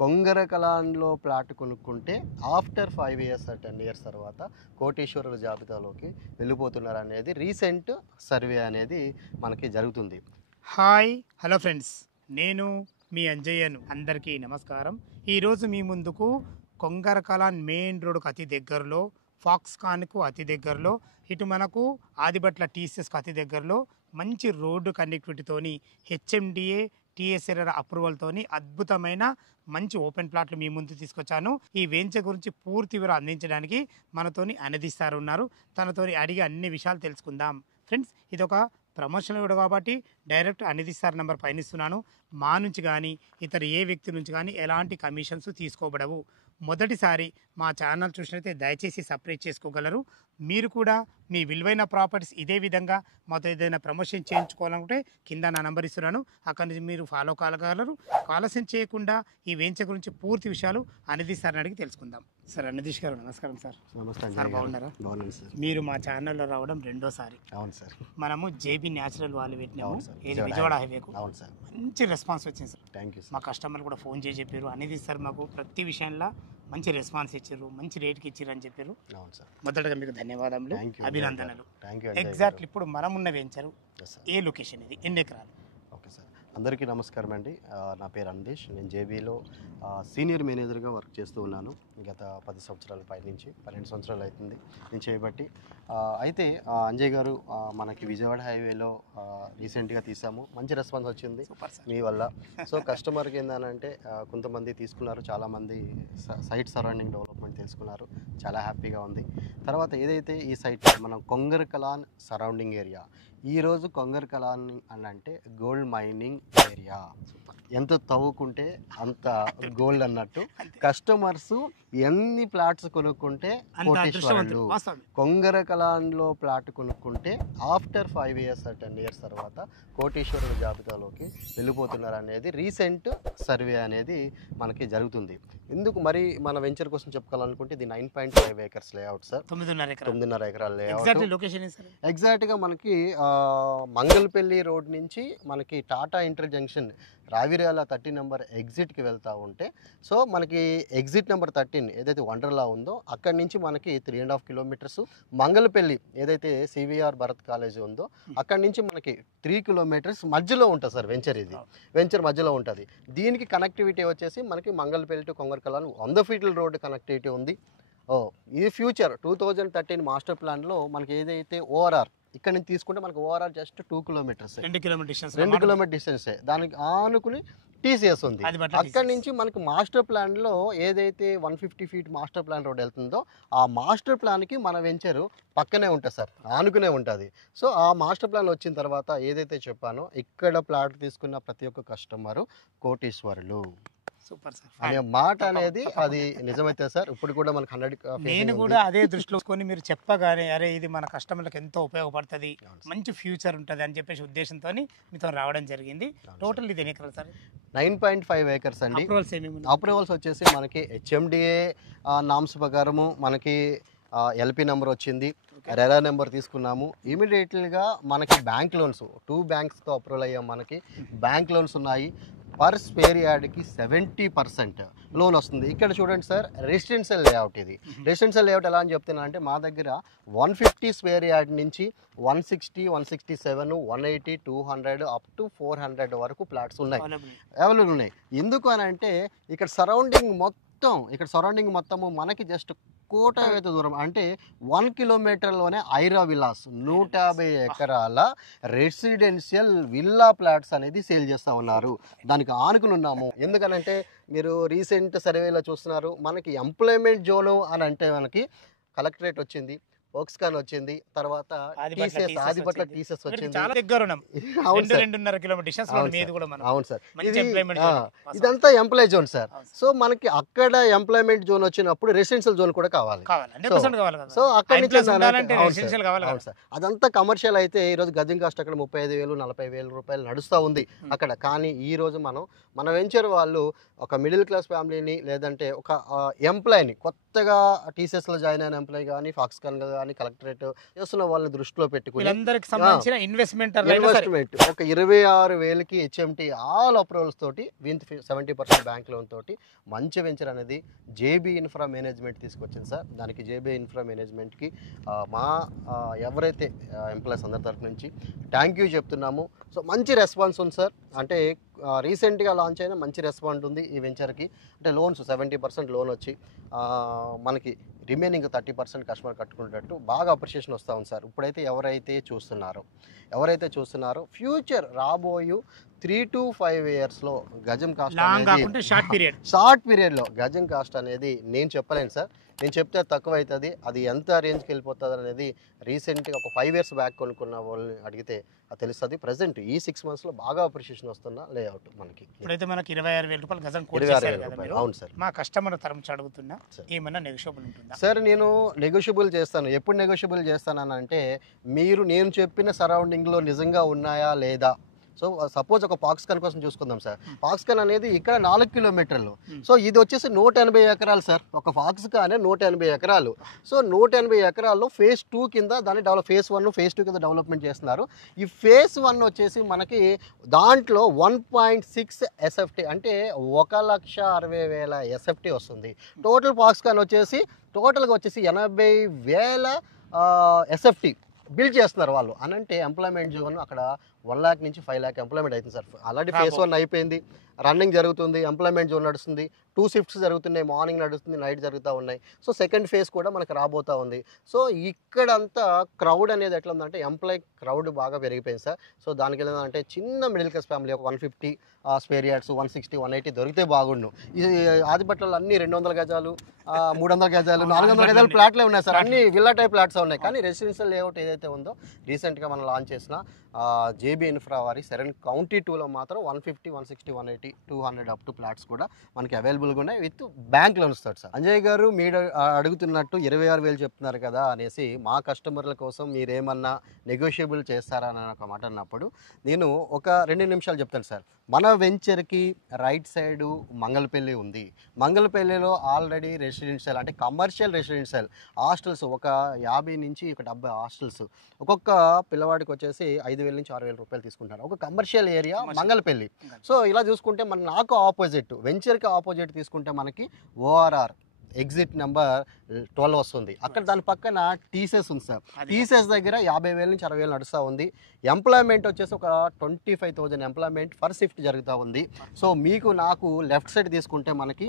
Kongara కలాన్లో plot కొనుక్కుంటే after 5 years 10 years తర్వాత కోటీశ్వరుల జాబితాలోకి వెళ్ళిపోతున్నారు అనేది రీసెంట్ సర్వే అనేది మనకి జరుగుతుంది. హాయ్ హలో ఫ్రెండ్స్, నేను మీ అంజయ్యను. అందరికీ నమస్కారం. ఈరోజు మీ ముందుకు కొంగర కలాన్ మెయిన్ రోడ్కు అతి దగ్గరలో, ఫాక్స్కాన్కు అతి దగ్గరలో, ఇటు మనకు ఆదిబట్ల టీసీఎస్కు అతి దగ్గరలో మంచి రోడ్డు కనెక్టివిటీతోని హెచ్ఎండిఏ టీఎస్ఆర్ అప్రూవల్తోని అద్భుతమైన మంచి ఓపెన్ ప్లాట్లు మీ ముందు తీసుకొచ్చాను. ఈ వెంచర్ గురించి పూర్తి వివరాలు అందించడానికి మనతోని అనధిస్తారు ఉన్నారు. తనతోని అడిగి అన్ని విషయాలు తెలుసుకుందాం. ఫ్రెండ్స్, ఇది ఒక ప్రమోషనల్ వీడియో కాబట్టి డైరెక్ట్ అనధిస్తారు నెంబర్ పైన ఇస్తున్నాను. మా నుంచి కానీ ఇతర ఏ వ్యక్తి నుంచి కానీ ఎలాంటి కమిషన్స్ తీసుకోబడవు. మొదటిసారి మా ఛానల్ చూసినట్లయితే దయచేసి సబ్స్క్రైబ్ చేసుకోగలరు. మీరు కూడా మీ విలువైన ప్రాపర్టీస్ ఇదే విధంగా మాతో ఏదైనా ప్రమోషన్ చేయించుకోవాలనుకుంటే కింద నా నెంబర్ ఇస్తున్నాను, అక్కడి నుంచి మీరు ఫాలో కాగలరు. ఆలస్యం చేయకుండా ఈ వెంచర్ గురించి పూర్తి విషయాలు అనధిస్తారని అడిగి తెలుసుకుందాం. సార్, అనధీష్ గారు నమస్కారం సార్. నమస్తే సార్, బాగున్నారా? బాగున్నాను సార్. మీరు మా ఛానల్లో రావడం రెండోసారి. అవును సార్. మనము జేబీ న్యాచురల్ వాళ్ళు పెట్టినాము, ఏది విజయవాడ హైవేకు. అవును సార్. మంచి రెస్పాన్స్ వచ్చింది సార్. Thank you. మా కస్టమర్ కూడా ఫోన్ చేసి చెప్పారు, అనేది సార్ మాకు ప్రతి విషయంలో మంచి రెస్పాన్స్ ఇచ్చారు, మంచి రేట్కి ఇచ్చారు అని చెప్పారు. అవును సార్. మొదటగా మీకు ధన్యవాదములు, అభినందనలు. Thank you. ఎగ్జాక్ట్లీ ఇప్పుడు మనం ఉన్న వెంచరు ఏ లొకేషన్, ఇది ఎన్ని ఎకరాలు? ఓకే సార్, అందరికీ నమస్కారం అండి. నా పేరు అనధీష్. నేను జేబీలో సీనియర్ మేనేజర్గా వర్క్ చేస్తూ ఉన్నాను. గత 10 సంవత్సరాల పై నుంచి 12 సంవత్సరాలు అవుతుంది నేను చేయబట్టి. అయితే అంజయ్ గారు మనకి విజయవాడ హైవేలో రీసెంట్గా తీసాము, మంచి రెస్పాన్స్ వచ్చింది మీ వల్ల. సో కస్టమర్కి ఏంటంటే కొంతమంది తీసుకున్నారు, చాలామంది సైట్ సరౌండింగ్ డెవలప్మెంట్ తెలుసుకున్నారు, చాలా హ్యాపీగా ఉంది. తర్వాత ఏదైతే ఈ సైట్ మనం కొంగర కలాన్ సరౌండింగ్ ఏరియా, ఈరోజు కొంగర కలాన్ అని అంటే గోల్డ్ మైనింగ్ ఏరియా. ఎంత తవ్వుకుంటే అంత గోల్డ్ అన్నట్టు. కస్టమర్స్ ఎన్ని ప్లాట్స్ కొనుక్కుంటే కోటీశ్వరులు. కొంగర కలాన్లో ప్లాట్ కొనుక్కుంటే ఆఫ్టర్ 5 ఇయర్స్ 10 ఇయర్స్ తర్వాత కోటీశ్వరుల జాబితాలోకి వెళ్ళిపోతున్నారు అనేది రీసెంట్ సర్వే అనేది మనకి జరుగుతుంది. ఎందుకు మరి మన వెంచర్ కోసం చెప్పుకోవాలనుకుంటే ఇది 9.5 acres లేఅవుట్ సార్. 9.5 ఎకరాల లేఅవుట్. ఎగ్జాక్ట్గా మనకి మంగళపల్లి రోడ్ నుంచి మనకి Tata inter junction Ravirala 30 number ఎగ్జిట్కి వెళ్తూ ఉంటే, సో మనకి ఎగ్జిట్ నెంబర్ 13 ఏదైతే వండర్లా ఉందో అక్కడి నుంచి మనకి 3.5 కిలోమీటర్స్, మంగళపల్లి ఏదైతే సివిఆర్ భరత్ కాలేజ్ ఉందో అక్కడి నుంచి మనకి 3 కిలోమీటర్స్ మధ్యలో ఉంటుంది సార్ వెంచర్. ఇది వెంచర్ మధ్యలో ఉంటుంది. దీనికి కనెక్టివిటీ వచ్చేసి మనకి మంగళపల్లి టు కొంగర కలాన్ 100 ఫీట్ల రోడ్డు కనెక్టివిటీ ఉంది. ఇది ఫ్యూచర్ 2013 మాస్టర్ ప్లాన్లో మనకి ఏదైతే ఓఆర్ఆర్ ఇక్కడ నుంచి తీసుకుంటే మనకు ఓఆర్ఆర్ జస్ట్ 2 కిలోమీటర్స్, 2 కిలోమీటర్ డిస్టెన్సే. దానికి ఆనుకుని టీసీఎస్ ఉంది. అక్కడి నుంచి మనకి మాస్టర్ ప్లాన్లో ఏదైతే 150 ఫీట్ మాస్టర్ ప్లాన్ రోడ్ వెళ్తుందో ఆ మాస్టర్ ప్లాన్కి మన వెంచరు పక్కనే ఉంటుంది సార్, ఆనుకునే ఉంటుంది. సో ఆ మాస్టర్ ప్లాన్ వచ్చిన తర్వాత ఏదైతే చెప్పానో ఇక్కడ ప్లాట్ తీసుకున్న ప్రతి ఒక్క కస్టమరు కోటీశ్వరులు. సూపర్ సార్ అనే మాట అనేది అది నిజమైతే సార్ ఇప్పుడు కూడా మనకు 100. నేను కూడా అదే దృష్టిలో కొని మీరు చెప్పగానే అరే ఇది మన కస్టమర్లకు ఎంతో ఉపయోగపడుతుంది, మంచి ఫ్యూచర్ ఉంటుంది అని చెప్పేసి ఉద్దేశంతో మీతో రావడం జరిగింది. టోటల్ ఇది ఎన్ని ఎకరాలు సార్? 9.5 acres అండి. అప్రూవల్స్ వచ్చేసి మనకి హెచ్ఎండిఏ నామ్స్ ప్రకారము మనకి ఎల్పి నెంబర్ వచ్చింది, రెరా నెంబర్ తీసుకున్నాము. ఇమీడియట్లీగా మనకి బ్యాంక్ లోన్స్ 2 బ్యాంక్స్తో అప్రూవల్ అయ్యాం. మనకి బ్యాంక్ లోన్స్ ఉన్నాయి. పర్ స్క్వేర్ యార్డ్కి 70% లోన్ వస్తుంది. ఇక్కడ చూడండి సార్, రెసిడెన్షియల్ లేఅవుట్. ఇది రెసిడెన్షియల్ లేఅవుట్ ఎలా అని చెప్తున్నా అంటే మా దగ్గర 150 స్క్వేర్ యార్డ్ నుంచి 160, 167, 180, 200 అప్ టు 400 వరకు ప్లాట్స్ ఉన్నాయి, అవైలబుల్ ఉన్నాయి. ఎందుకు అని అంటే ఇక్కడ సరౌండింగ్ మొత్తము మనకి జస్ట్ కోటవేత దూరం అంటే 1 కిలోమీటర్లోనే ఐరా విల్లాస్ 150 ఎకరాల రెసిడెన్షియల్ విల్లా ప్లాట్స్ అనేది సేల్ చేస్తూ ఉన్నారు. దానికి ఆనుకుని ఉన్నాము. ఎందుకనంటే మీరు రీసెంట్ సర్వేలో చూస్తున్నారు, మనకి ఎంప్లాయ్మెంట్ జోను అని అంటే మనకి కలెక్టరేట్ వచ్చింది, ఫోక్స్కాన్ వచ్చింది, తర్వాత ఆదిబట్ల టీసీఎస్ వచ్చింది. అవును సార్, ఇదంతా ఎంప్లాయ్ జోన్ సార్. సో మనకి అక్కడ ఎంప్లాయ్మెంట్ జోన్ వచ్చినప్పుడు రెసిడెన్షియల్ జోన్ కూడా కావాలి. సో అక్కడి నుంచి అవును సార్, అదంతా కమర్షియల్ అయితే ఈరోజు గజం కాస్ట్ అక్కడ 35,000, 40,000 రూపాయలు నడుస్తూ ఉంది అక్కడ. కానీ ఈ రోజు మన వెంచర్ వాళ్ళు ఒక మిడిల్ క్లాస్ ఫ్యామిలీని లేదంటే ఒక ఎంప్లాయ్ని, కొత్తగా టీసీఎస్లో జాయిన్ అయిన ఎంప్లాయ్ కానీ, ఫాక్స్కాన్ కానీ కలెక్టరేట్ చేస్తున్న వాళ్ళని దృష్టిలో పెట్టుకుని వీళ్ళందరికి సంబంధించిన ఇన్వెస్ట్మెంట్ ఒక 26,000కి హెచ్ఎంటీ ఆల్ అప్రూవల్స్ తోటి విత్ 70% బ్యాంక్ లోన్ తోటి మంచి వెంచర్ అనేది జేబీ ఇన్ఫ్రా మేనేజ్మెంట్ తీసుకొచ్చింది సార్. దానికి జేబీ ఇన్ఫ్రా మేనేజ్మెంట్కి మా ఎవరైతే ఎంప్లాయీస్ అందరి తరఫు నుంచి థ్యాంక్ యూ చెప్తున్నాము. సో మంచి రెస్పాన్స్ ఉంది సార్. అంటే రీసెంట్గా లాంచ్ అయిన మంచి రెస్పాన్స్ ఉంది ఈ వెంచర్కి. అంటే లోన్స్ 70% లోన్ వచ్చి మనకి రిమైనింగ్ 30% కస్టమర్ కట్టుకునేటట్టు బాగా అప్రిషియేషన్ వస్తూ ఉంది సార్. ఇప్పుడైతే ఎవరైతే చూస్తున్నారో ఫ్యూచర్ రాబోయే 3 to 5 yearsలో గజం కాస్ట్ అనేది షార్ట్ పీరియడ్లో గజం కాస్ట్ అనేది నేను చెప్పలేను సార్. నేను చెప్తే తక్కువ అవుతుంది. అది ఎంత రేంజ్కి వెళ్ళిపోతుంది అనేది రీసెంట్గా ఒక 5 years బ్యాక్ కొనుక్కున్న వాళ్ళని అడిగితే అది తెలుస్తుంది. ప్రజెంట్ ఈ 6 monthsలో బాగా అప్రిషియేషన్ వస్తున్న లేఅవుట్ మనకి. ఇప్పుడైతే మనకి 26,000 రూపాయలు గజం. 26,000 రూపాయలు. అవును సార్. మా కస్టమర్ తరఫు అడుగుతున్నా ఏమన్నా నెగోషియబుల్ ఉంటుందా సార్? నేను నెగోషియబుల్ చేస్తాను. ఎప్పుడు నెగోషియబుల్ చేస్తానని అంటే నేను చెప్పిన సరౌండింగ్లో నిజంగా ఉన్నాయా లేదా. సో సపోజ్ ఒక పాక్స్కాన్ కోసం చూసుకుందాం సార్. పాక్స్కాన్ అనేది ఇక్కడ 4 kilometers. సో ఇది వచ్చేసి 180 ఎకరాలు సార్. ఒక పాక్స్కాన్ 180 ఎకరాలు. సో 180 ఎకరాల్లో phase 2 కింద దాన్ని phase 1 phase 2 కింద డెవలప్మెంట్ చేస్తున్నారు. ఈ phase 1 వచ్చేసి మనకి దాంట్లో 1.6 SFT అంటే 1,60,000 SFT వస్తుంది. టోటల్ పాక్స్కాన్ వచ్చేసి టోటల్గా వచ్చేసి 80,000 SFT బిల్డ్ చేస్తున్నారు వాళ్ళు. అనంటే ఎంప్లాయ్మెంట్ జోన్ అక్కడ 1 lakh నుంచి 5 lakh ఎంప్లాయ్మెంట్ అవుతుంది సార్. ఆల్రెడీ phase 1 అయిపోయింది, రన్నింగ్ జరుగుతుంది, ఎంప్లాయ్మెంట్ జోన్ నడుస్తుంది, 2 shifts జరుగుతున్నాయి, మార్నింగ్ నడుస్తుంది, నైట్ జరుగుతూ ఉన్నాయి. సో సెకండ్ ఫేజ్ కూడా మనకు రాబోతూ ఉంది. సో ఇక్కడంతా క్రౌడ్ అనేది ఎట్లా ఉందంటే ఎంప్లాయ్ క్రౌడ్ బాగా పెరిగిపోయింది సార్. సో దానికి ఏంటంటే చిన్న మిడిల్ క్లాస్ ఫ్యామిలీ ఒక 150 స్పేర్ యార్డ్స్ 160 180 దొరికితే బాగుండు. ఈ ఆదిపట్లలో అన్ని 200 గజాలు 300 గజాలు 400 గజాలు ప్లాట్లే ఉన్నాయి సార్. అన్ని విల్లా టైప్ ప్లాట్స్ ఉన్నాయి. కానీ రెసిడెన్షియల్ లేఅవుట్ ఏదైతే ఉందో రీసెంట్గా మనం లాంచ్ చేసిన జేబీ ఇన్ఫ్రా వారి సెరెన్ కౌంటీ 2లో మాత్రం 150 160 180 200 అప్ టు ప్లాట్స్ కూడా మనకి అవైలబుల్గా ఉన్నాయి విత్ బ్యాంక్ లోన్ ఇస్తాడు సార్. అంజయ్ గారు మీరు అడుగుతున్నట్టు 26,000 చెప్తున్నారు కదా అనేసి మా కస్టమర్ల కోసం మీరేమన్నా నెగోషియబుల్ చేస్తారా అని ఒక మాట అన్నప్పుడు నేను ఒక 2 నిమిషాలు చెప్తాను సార్. మన వెంచర్కి రైట్ సైడు మంగళపల్లి ఉంది. మంగళపల్లిలో ఆల్రెడీ రెసిడెన్షియల్ అంటే కమర్షియల్ రెసిడెన్షియల్ హాస్టల్స్ ఒక 50 నుంచి 70 హాస్టల్స్ ఒక్కొక్క పిల్లవాడికి వచ్చేసి 5,000 నుంచి 6,000 రూపాయలు తీసుకుంటారు. ఒక కమర్షియల్ ఏరియా మంగళపల్లి. సో ఇలా చూసుకుంటే నాకు ఆపోజిట్ వెంచర్కి ఆపోజిట్ తీసుకుంటే మనకి ORR ఎగ్జిట్ నెంబర్ 12 వస్తుంది. అక్కడ దాని పక్కన టీసెస్ ఉంది సార్. టీసెస్ దగ్గర 50,000 నుంచి 60,000 నడుస్తూ ఉంది. ఎంప్లాయ్మెంట్ వచ్చేసి ఒక 25,000 ఎంప్లాయ్మెంట్ ఫర్ షిఫ్ట్ జరుగుతూ ఉంది. సో మీకు నాకు లెఫ్ట్ సైడ్ తీసుకుంటే మనకి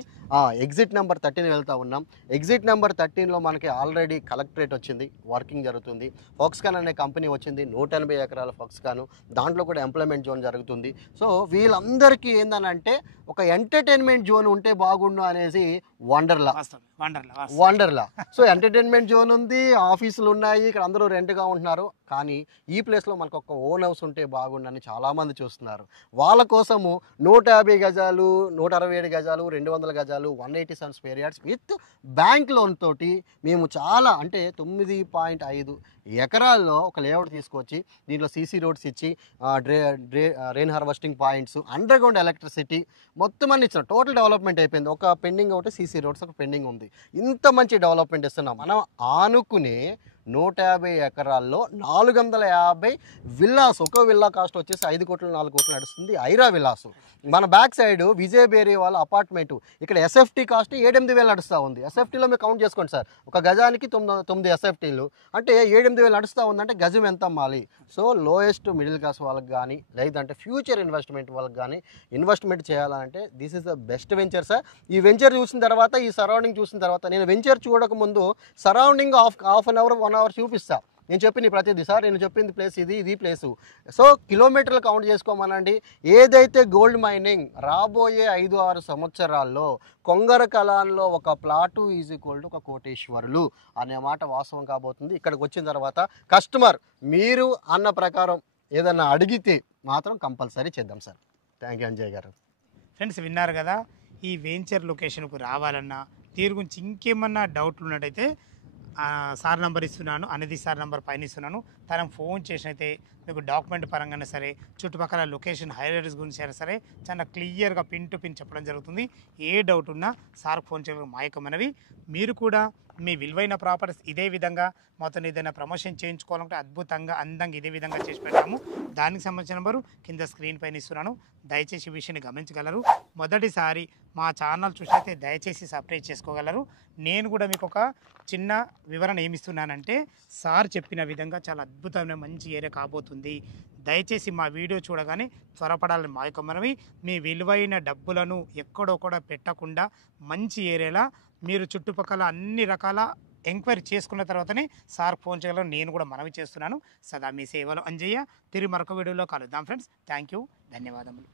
ఎగ్జిట్ నెంబర్ 13 వెళ్తూ ఉన్నాం. ఎగ్జిట్ నెంబర్ 13లో మనకి ఆల్రెడీ కలెక్టరేట్ వచ్చింది, వర్కింగ్ జరుగుతుంది. ఫాక్స్కాన్ అనే కంపెనీ వచ్చింది, 180 ఎకరాల ఫాక్స్కాన్, దాంట్లో కూడా ఎంప్లాయ్మెంట్ జోన్ జరుగుతుంది. సో వీళ్ళందరికీ ఏందనంటే ఒక ఎంటర్టైన్మెంట్ జోన్ ఉంటే బాగుండు అనేసి వండర్లా. సో ఎంటర్టైన్మెంట్ జోన్ ఉంది, ఆఫీసులు ఉన్నాయి, ఇక్కడ అందరూ రెంట్గా ఉంటున్నారు. కానీ ఈ ప్లేస్లో మనకు ఒక ఓన్ హౌస్ ఉంటే బాగుండని చాలామంది చూస్తున్నారు. వాళ్ళ కోసము 150 గజాలు 167 గజాలు 200 గజాలు 187 spare yards with bank loan తోటి మేము చాలా అంటే 9.5 ఎకరాల్లో ఒక లేఅవుట్ తీసుకొచ్చి దీంట్లో CC రోడ్స్ ఇచ్చి rain harvesting points, under ground electricity మొత్తం అన్ని ఇచ్చిన టోటల్ డెవలప్మెంట్ అయిపోయింది. ఒక పెండింగ్ ఒకటి CC రోడ్స్ ఒక పెండింగ్ ఉంది. ఇంత మంచి డెవలప్మెంట్ ఇస్తున్నాం. మనం ఆనుకునే 150 ఎకరాల్లో 450 విల్లాస్. ఒక విల్లా కాస్ట్ వచ్చేసి 5 కోట్లు 4 కోట్లు నడుస్తుంది. ఐరా విల్లాస్. మన బ్యాక్ సైడ్ విజయ్ బేరీ వాళ్ళ అపార్ట్మెంట్ ఇక్కడ SFT కాస్ట్ 7-8 వేలు నడుస్తూ ఉంది. SFTలో మీరు కౌంట్ చేసుకోండి సార్. ఒక గజానికి 9 SFTలు అంటే 7-8 వేలు నడుస్తూ ఉందంటే గజం ఎంత అమ్మాలి. సో లోయెస్ట్ మిడిల్ క్లాస్ వాళ్ళకి కానీ లేదంటే ఫ్యూచర్ ఇన్వెస్ట్మెంట్ వాళ్ళకి కానీ ఇన్వెస్ట్మెంట్ చేయాలంటే this is the best venture sir. ఈ వెంచర్ చూసిన తర్వాత ఈ సరౌండింగ్ చూసిన తర్వాత నేను వెంచర్ చూడకముందు surrounding half an hour 1 hour చూపిస్తా. నేను చెప్పింది ప్రతిదీ సార్. నేను చెప్పింది ప్లేస్ ఇది ప్లేసు. సో కిలోమీటర్లు కౌంట్ చేసుకోమనండి. ఏదైతే గోల్డ్ మైనింగ్ రాబోయే 5-6 సంవత్సరాల్లో కొంగర కలాన్లో ఒక ప్లాటు ఈజ్ ఈక్వల్ టు ఒక కోటేశ్వరులు అనే మాట వాస్తవం కాబోతుంది. ఇక్కడికి వచ్చిన తర్వాత కస్టమర్ మీరు అన్న ప్రకారం ఏదన్నా అడిగితే మాత్రం కంపల్సరీ చేద్దాం సార్. థ్యాంక్ యూ అంజయ్ గారు. ఫ్రెండ్స్ విన్నారు కదా, ఈ వెంచర్ లొకేషన్కు రావాలన్నా దీని గురించి ఇంకేమన్నా డౌట్లు ఉన్నట్టయితే సార్ నెంబర్ ఇస్తున్నాను, అనేది సార్ నెంబర్ పైన ఇస్తున్నాను. తనకు ఫోన్ చేసినైతే మీకు డాక్యుమెంట్ పరంగానే సరే, చుట్టుపక్కల లొకేషన్ హైలైట్స్ గురించి అయినా సరే చాలా క్లియర్గా పిన్ టు పిన్ చెప్పడం జరుగుతుంది. ఏ డౌట్ ఉన్నా సార్కి ఫోన్ చేయడం మా యొక్క మనవి. మీరు కూడా మీ విలువైన ప్రాపర్టీస్ ఇదే విధంగా మొత్తం ఏదైనా ప్రమోషన్ చేయించుకోవాలంటే అద్భుతంగా అందంగా ఇదే విధంగా చేసి పెట్టాము. దానికి సంబంధించిన నెంబరు కింద స్క్రీన్ పైన ఇస్తున్నాను. దయచేసి ఈ విషయాన్ని గమనించగలరు. మొదటిసారి మా ఛానల్ చూసినైతే దయచేసి సబ్స్క్రైబ్ చేసుకోగలరు. నేను కూడా మీకు ఒక చిన్న వివరణ ఏమిస్తున్నానంటే, సార్ చెప్పిన విధంగా చాలా అద్భుతమైన మంచి ఏరియా కాబోతుంది. దయచేసి మా వీడియో చూడగానే త్వరపడాలని మా యొక్క మనవి. మీ విలువైన డబ్బులను ఎక్కడో కూడా పెట్టకుండా మంచి ఏరియాలో మీరు చుట్టుపక్కల అన్ని రకాల ఎంక్వైరీ చేసుకున్న తర్వాతనే సార్ ఫోన్ చేయగలరు. నేను కూడా మనవి చేస్తున్నాను. సదా మీ సేవలో అంజయ్య. తిరిగి మరొక వీడియోలో కలుద్దాం ఫ్రెండ్స్. థ్యాంక్ యూ, ధన్యవాదములు.